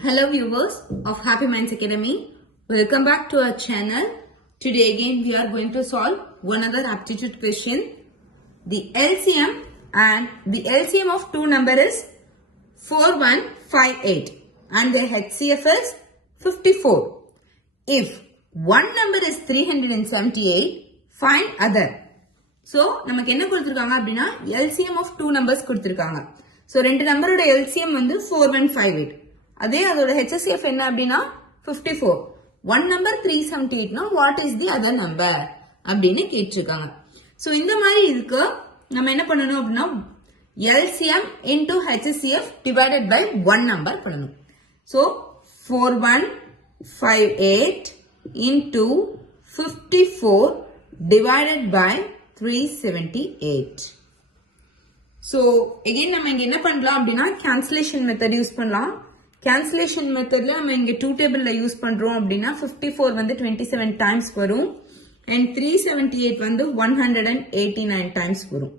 Hello viewers of Happy Minds Academy. Welcome back to our channel. Today again we are going to solve one other aptitude question. The LCM of two number is 4158 and the HCF is 54. If one number is 378, find other. So நமக்கு என்ன கொடுத்திருக்காங்க அப்படினா LCM of two numbers கொடுத்திருக்காங்க. So ரெண்டு நம்பரோட LCM வந்து 4158. அதே அதோட HCF என்ன அப்படினா 54. One number 378 னா what is the other number அப்படினு கேட்டிருக்காங்க. So இந்த மாதிரி இதுக்கு நம்ம என்ன பண்ணனும் அப்படினா LCM into HCF divided by one number பண்ணனும். So 4158 into 54 divided by 378. So again நம்ம இங்க என்ன பண்ணலாம் அப்படினா cancellation method யூஸ் பண்ணலாம். cancellation methodல நம்ம இங்க 2 tableல யூஸ் பண்றோம் அப்படினா 54 வந்து 27 times வரும் and 378 வந்து 189 times வரும்.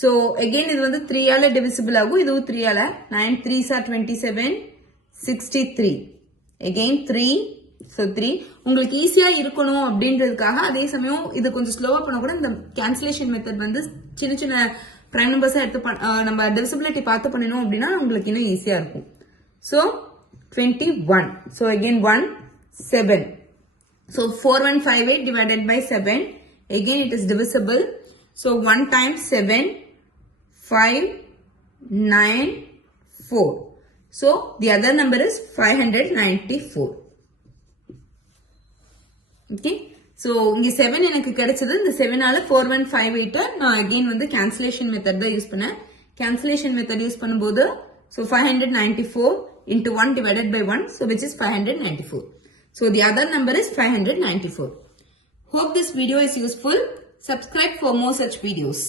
So again இது வந்து 3 ஆல divisible ஆகும். இதுவும் 3 ஆல 9 3s are 27 63. Again 3 so 3 உங்களுக்கு ஈஸியா இருக்கணும் அப்படின்றதுக்காக அதே சமயம் இது கொஞ்சம் ஸ்லோவா பண்ண கூட இந்த cancellation method வந்து சின்ன சின்ன prime numbers எடுத்து நம்ம divisibility பார்த்து பண்ணனும் அப்படினா உங்களுக்கு இன்னும் ஈஸியா இருக்கும். So 21. So again 1 7. So 4158 divided by 7. Again it is divisible. So 1 times 7 5 9 4. So the other number is 594. Okay. So இங்க 7 எனக்கு கிடைச்சது. இந்த 7 ஆல 4158 நான் again வந்து cancellation method தான் யூஸ் பண்ணேன். cancellation method யூஸ் பண்ணும்போது so 594 into 1 divided by 1, so which is 594. So the other number is 594. Hope this video is useful. Subscribe for more such videos.